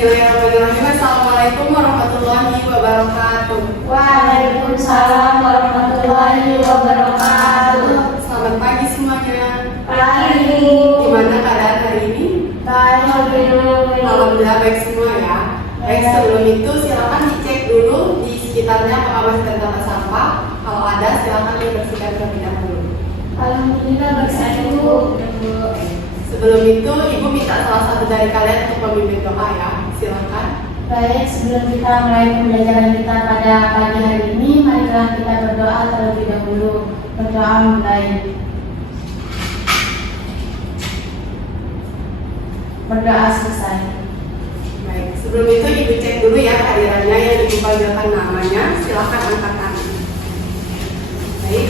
Bismillahirrahmanirrahim. Assalamualaikum warahmatullahi wabarakatuh. Waalaikumsalam warahmatullahi wabarakatuh. Selamat pagi semuanya. Pagi. Gimana keadaan hari ini? Baik. Alhamdulillah baik semua ya. Baik, sebelum itu silakan dicek dulu di sekitarnya apakah masih terdapat sampah. Kalau ada silakan dibersihkan terlebih dahulu. Alhamdulillah bersih Bu. Sebelum itu ibu minta salah satu dari kalian untuk memimpin doa ya. Silakan. Baik, sebelum kita mulai pembelajaran kita pada pagi hari ini, marilah kita berdoa terlebih dahulu. Berdoa mulai. Berdoa selesai. Baik, sebelum itu ibu cek dulu ya hadirannya yang ibu panggilkan namanya. Silakan angkat tangan. Baik.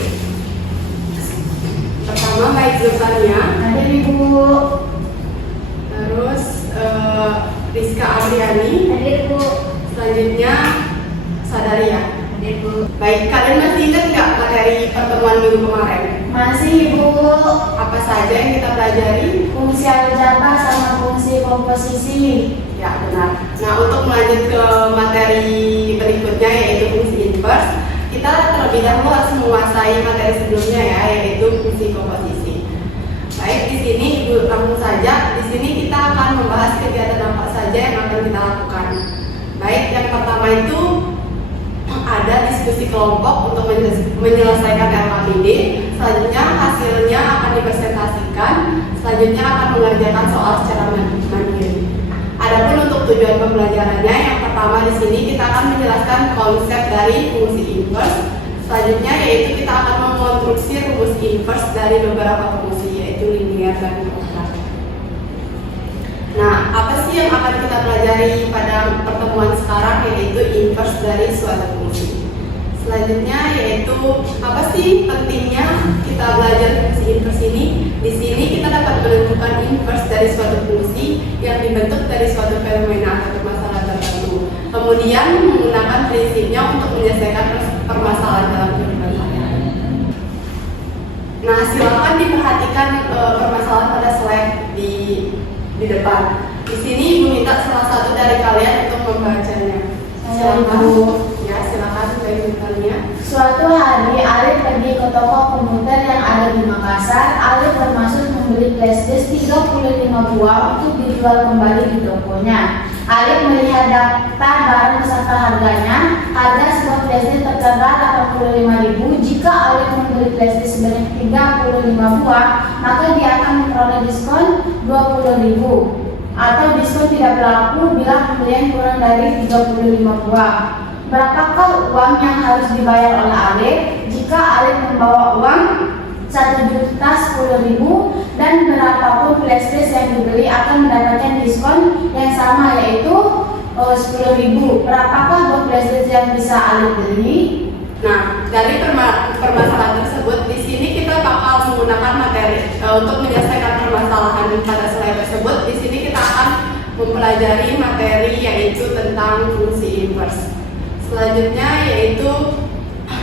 Pertama baik Zulfania. Hadir Ibu. Terus Rizka Abriani. Hadir Bu. Selanjutnya Sadaria. Hadir Bu. Baik, kalian masih ingat nggak materi pertemuan minggu kemarin? Masih Ibu. Apa saja yang kita pelajari? Fungsi aljabar sama fungsi komposisi. Ya benar. Nah, untuk melanjut ke materi berikutnya yaitu fungsi inverse, kita terlebih dahulu harus menguasai materi sebelumnya ya, yaitu fungsi komposisi. Baik, di sini ibu langsung saja. Di sini kita akan membahas kegiatan apa saja yang akan kita lakukan. Baik, yang pertama itu ada diskusi kelompok untuk menyelesaikan LKPD. Selanjutnya hasilnya akan dipresentasikan. Selanjutnya akan mengerjakan soal secara mandiri. Adapun untuk tujuan pembelajarannya, yang pertama di sini kita akan menjelaskan konsep dari fungsi inverse. Selanjutnya yaitu kita akan mengonstruksi rumus inverse dari beberapa fungsi yaitu linear dan konstan. Nah, apa sih yang akan kita pelajari pada pertemuan sekarang yaitu inverse dari suatu fungsi. Selanjutnya yaitu apa sih pentingnya kita belajar fungsi inverse ini? Di sini kita dapat menentukan inverse dari suatu fungsi yang dibentuk dari suatu fenomena atau permasalahan tertentu. Kemudian menggunakan prinsipnya untuk menyelesaikan permasalahan dalam kehidupan sehari-hari. Nah, silakan diperhatikan permasalahan pada slide di depan. Di sini ibu minta salah satu dari kalian untuk membacanya. Silakan. Ya, silakan Zulfania. Suatu hari Alif pergi ke toko komputer yang ada di Makassar. Alif bermaksud membeli flash disk 35 buah untuk dijual kembali di tokonya. Alif melihat daftar barang beserta harganya. Harga sebuah flash disk tertera 85.000. Jika Alif membeli flash disk sebanyak 35 buah, maka dia akan memperoleh diskon 20.000. Atau diskon tidak berlaku bila pembelian kurang dari 35 buah. Berapakah uang yang harus dibayar oleh Alif? Jika Alif membawa uang 1.010.000 dan berapapun flash disk yang dibeli akan mendapatkan diskon yang sama yaitu 10.000. Berapakah buah flash disk yang bisa Alif beli? Nah, dari permasalahan tersebut, di sini kita bakal menggunakan materi untuk menyelesaikan permasalahan pada slide tersebut. Di sini kita akan mempelajari materi yaitu tentang fungsi inverse. Selanjutnya yaitu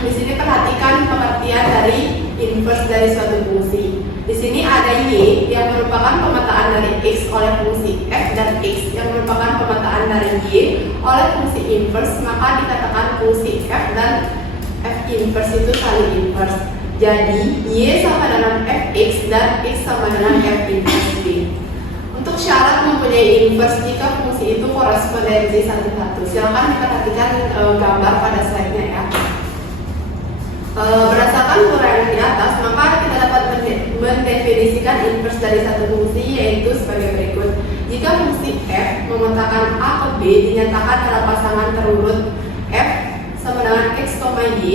di sini perhatikan pengertian dari inverse dari suatu fungsi. Di sini ada y yang merupakan pemetaan dari x oleh fungsi f dan x yang merupakan pemetaan dari y oleh fungsi inverse, maka dikatakan fungsi f dan f inverse itu saling inverse. Jadi y sama dengan fx dan x sama dengan f inverse y. Untuk syarat mempunyai inverse jika fungsi itu korespondensi satu-satu. Silakan diperhatikan gambar pada slide-nya ya. Berdasarkan uraian di atas, maka kita dapat mendefinisikan inverse dari satu fungsi yaitu sebagai berikut. Jika fungsi f memetakan a ke b dinyatakan dalam pasangan terurut f sama dengan x, y,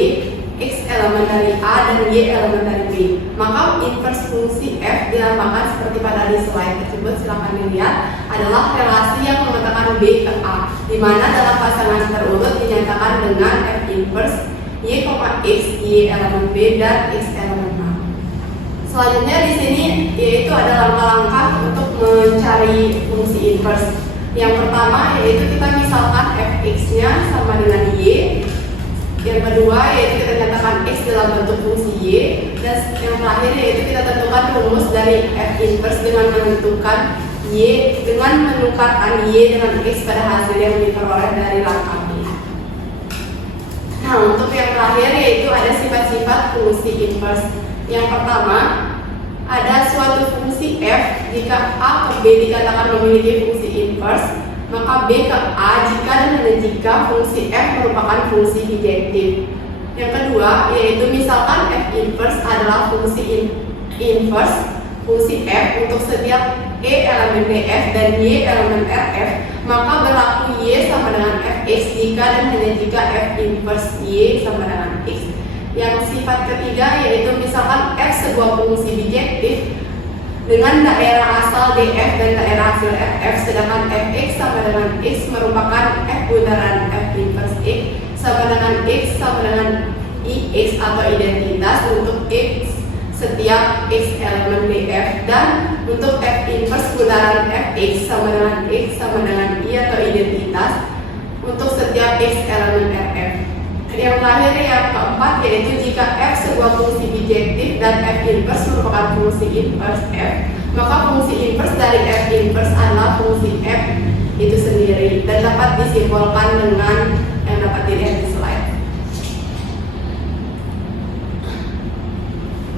x elemen dari a dan y elemen dari b, maka inverse fungsi f dilambangkan seperti pada di slide tersebut. Silakan dilihat adalah relasi yang memetakan b ke a, di mana dalam pasangan terurut dinyatakan dengan f inverse y, x, y elemen b dan x elemen a. Selanjutnya di sini yaitu ada langkah-langkah untuk mencari fungsi inverse. Yang pertama yaitu kita misalkan fx-nya sama dengan y. Yang kedua yaitu kita nyatakan x dalam bentuk fungsi y. Dan yang terakhir yaitu kita tentukan rumus dari f inverse dengan menentukan Y dengan menukarkan Y dengan X pada hasil yang diperoleh dari langkah B. Nah, untuk yang terakhir yaitu ada sifat-sifat fungsi inverse. Yang pertama, ada suatu fungsi f jika a ke b dikatakan memiliki fungsi inverse, maka b ke a jika dan hanya jika fungsi f merupakan fungsi bijektif. Yang kedua, yaitu misalkan f inverse adalah fungsi inverse fungsi f untuk setiap e elemen df dan y elemen rf, maka berlaku y sama dengan fx jika dan hanya jika f inverse y sama dengan x. Yang sifat ketiga yaitu misalkan f sebuah fungsi bijektif dengan daerah asal df dan daerah hasil ff, sedangkan fx sama dengan x merupakan f bundaran f inverse x sama dengan x sama dengan ix atau identitas untuk x setiap x elemen df, dan untuk f inverse bundaran fx sama dengan x sama dengan y atau identitas untuk setiap x elemen rf. Yang terakhir yang keempat yaitu jika f sebuah fungsi bijektif dan f inverse merupakan fungsi inverse f, maka fungsi inverse dari f inverse adalah fungsi f itu sendiri dan dapat disimbolkan dengan yang dapat dilihat di slide.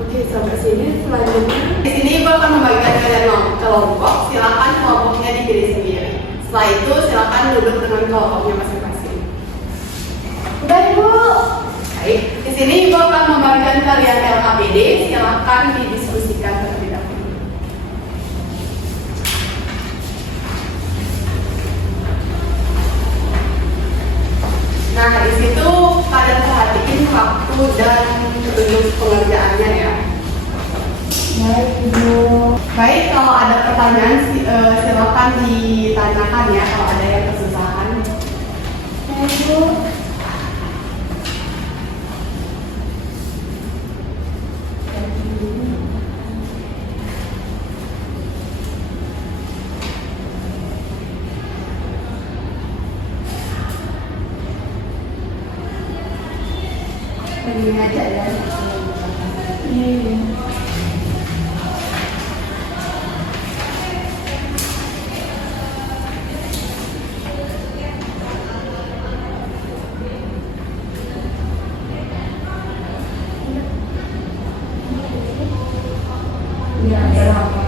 Oke, sampai sini. Selanjutnya di sini ibu akan membagikan kalian kelompok. Silakan kelompoknya dipilih sendiri. Setelah itu silakan duduk dengan kelompoknya masing-masing. Udah Ibu. Baik, di sini ibu akan membagikan kalian LKPD. Silakan didiskusikan terlebih dahulu. Nah, di situ kalian perhatiin waktu dan petunjuk pengerjaannya ya. Baik Ibu. Baik, kalau ada pertanyaan silakan ditanyakan ya kalau ada yang kesusahan. Baik Ibu. Begini aja ya. Iya. Iya, berapa?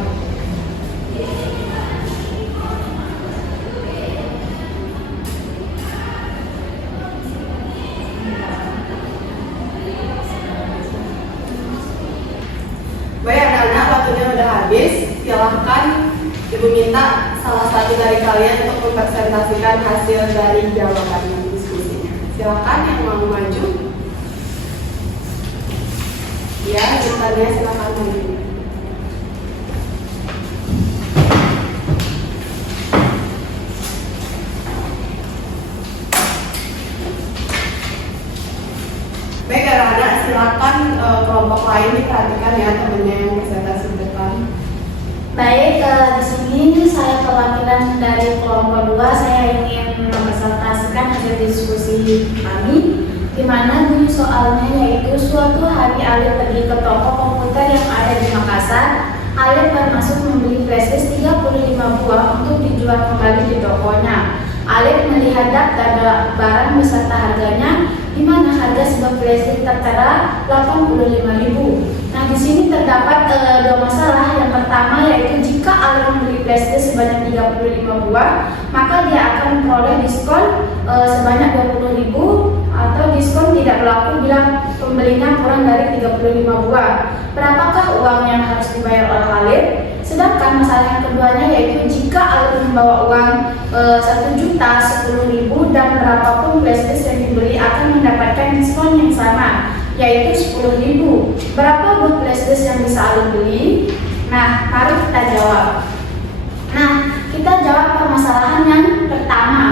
Baik anak-anak, waktunya udah habis. Silahkan ibu minta salah satu dari kalian untuk mempresentasikan hasil dari jawaban diskusinya. Silahkan yang mau maju. Ya, depannya silahkan maju. Baik anak-anak, silakan kelompok lain diperhatikan ya temennya yang presentasi depan. Baik, di sini saya perwakilan dari kelompok 2. Saya ingin mempresentasikan hasil diskusi kami, di mana bunyi soalnya yaitu suatu hari Alif pergi ke toko komputer yang ada di Makassar. Alif bermaksud membeli flashdisk 35 buah untuk dijual kembali di tokonya. Alif melihat daftar barang beserta harganya, di mana harga sebuah flashdisk tertera 85.000. Nah, di sini terdapat dua masalah. Yang pertama yaitu jika Alif membeli flashdisk sebanyak 35 buah, maka dia akan memperoleh diskon sebanyak 20.000 atau diskon tidak berlaku bila pembelinya kurang dari 35 buah. Berapakah uang yang harus dibayar oleh Alif? Sedangkan masalah yang keduanya yaitu jika Alif membawa uang 1.010.000 dan berapapun flashdisk yang dibeli akan mendapatkan diskon yang sama, yaitu 10.000. Berapa buah flashdisk yang bisa Alif beli? Nah, mari kita jawab. Nah, kita jawab permasalahan yang pertama,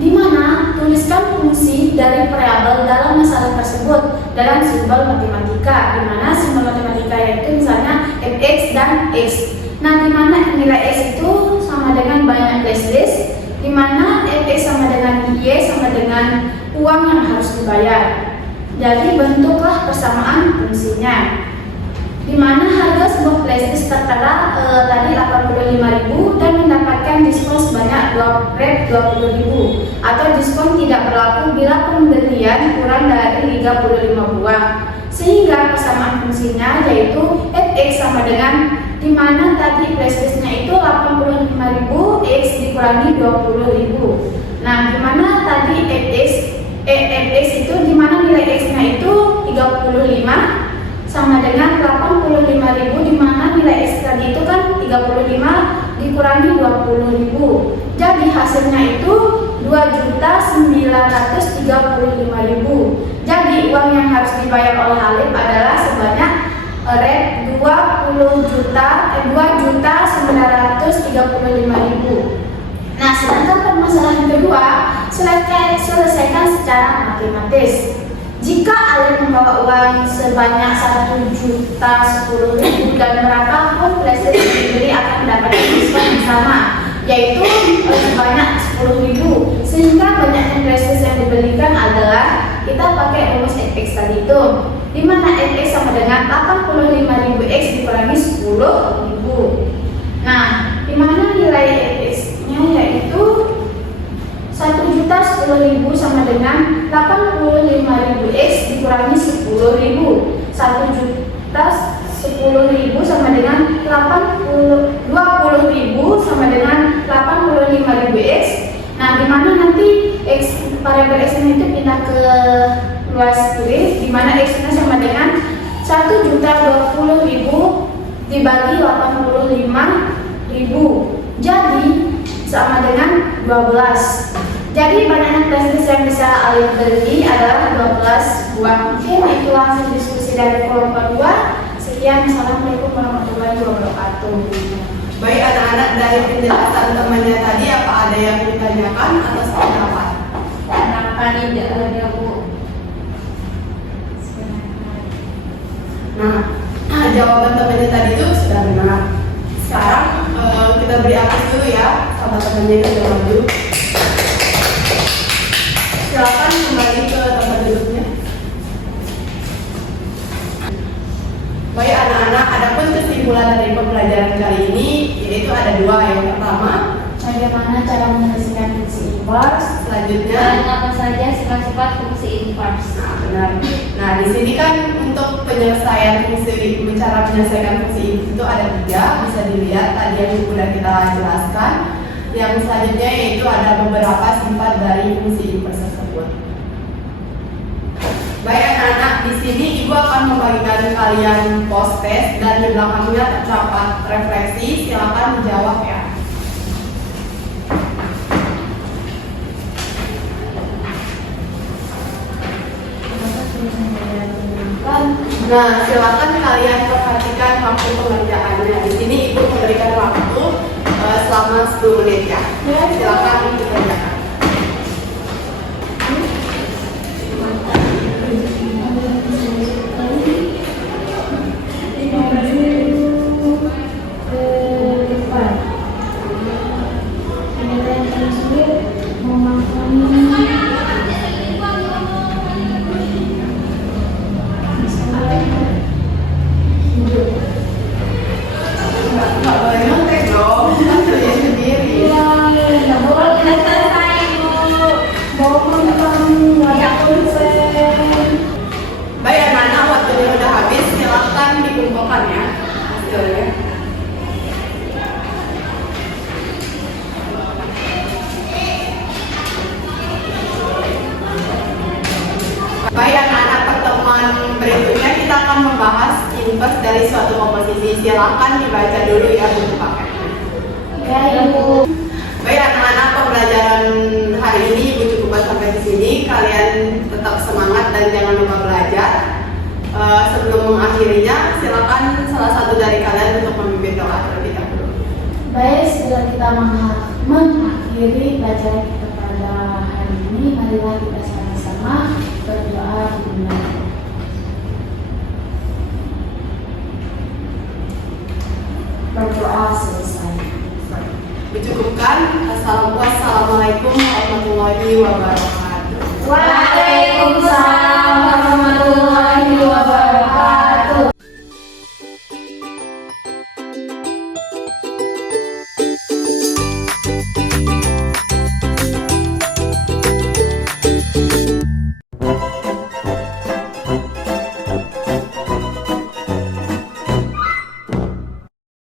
di mana tuliskan fungsi dari variabel dalam masalah tersebut dalam simbol matematika, di mana simbol matematika yaitu misalnya fx dan x. Nah, di mana nilai x itu sama dengan banyak flashdisk, di mana fx sama dengan y sama dengan uang yang harus dibayar. Jadi bentuklah persamaan fungsinya, di mana harga sebuah flash disk tertera tadi 85.000 dan mendapatkan diskon sebanyak rate 20.000 atau diskon tidak berlaku bila pembelian kurang dari 35 buah. Sehingga persamaan fungsinya yaitu fx sama dengan dimana tadi flash disknya itu 85.000 x dikurangi 20.000. Nah, dimana tadi fx itu dimana nilai x-nya itu 35 sama dengan 85.000 dimana nilai x tadi itu kan 35 dikurangi 20.000. Jadi hasilnya itu 2.935.000. Jadi uang yang harus dibayar oleh Alif adalah sebanyak rate 2.935.000. Nah, sedangkan permasalahan kedua selesaikan secara matematis. Jika Alif membawa uang sebanyak 1.010.000 dan berapa pun flash disk yang dibeli akan mendapatkan diskon yang sama, yaitu sebanyak 10.000. Sehingga banyaknya flash disk yang dibelikan adalah kita pakai rumus fx tadi itu, di mana fx sama dengan 85.000 x dikurangi 10.000. Nah, di mana nilai fx-nya yaitu 1.010.000 sama dengan 85.000 x dikurangi 10.000. 1.010.000 sama dengan 20.000 sama dengan 85.000 x. Nah, di mana nanti x variabel x-nya itu pindah ke luas kiri, di mana x-nya sama dengan 1.020.000 dibagi 85.000. Jadi sama dengan 12. Jadi banyaknya flash disk yang bisa Alif beli adalah 12 buah. Mungkin itu hasil diskusi dari kelompok 2. Sekian, assalamualaikum warahmatullahi wabarakatuh. Baik anak-anak, dari penjelasan temannya tadi apa ada yang ditanyakan atau seperti apa? Kenapa tidak ada, Bu? Nah, jawaban temannya tadi itu sudah benar. Sekarang kita beri aplaus dulu ya sama temannya yang sudah maju. Silakan kembali ke tempat duduknya. Baik anak-anak, adapun kesimpulan dari pembelajaran kali ini yaitu ada dua. Yang pertama, Bagaimana cara menyelesaikan fungsi inverse? selanjutnya, Dan apa saja sifat-sifat fungsi inverse? nah benar. Nah di sini kan untuk penyelesaian fungsi, cara menyelesaikan fungsi itu ada 3, bisa dilihat tadi yang sudah kita jelaskan. Yang selanjutnya yaitu ada beberapa sifat dari fungsi inverse tersebut. Baik anak-anak, di sini ibu akan membagikan kalian post test dan di belakangnya terdapat refleksi. Silakan dijawab ya. Nah, silakan kalian perhatikan waktu pengerjaannya. Di sini ibu memberikan waktu selama 10 menit ya. Silakan dikerjakan. Nggak boleh nyontek dong, kan kerja sendiri. Baik anak-anak, waktunya udah habis, silakan dikumpulkan ya hasilnya. Baik anak-anak, pertemuan berikutnya kita akan membahas inverse dari suatu komposisi. Silakan dibaca dulu ya buku paketnya. Ya, Ibu. Baik anak-anak, pembelajaran hari ini ibu cukupkan sampai di sini. Kalian tetap semangat dan jangan lupa belajar. Sebelum mengakhirinya, silakan salah satu dari kalian untuk memimpin doa terlebih dahulu. Baik, sebelum kita mengakhiri pelajaran kita pada hari ini, marilah kita sama-sama berdoa dimulai. Berdoa selesai. Dicukupkan. Assalamualaikum warahmatullahi wabarakatuh. Waalaikumsalam.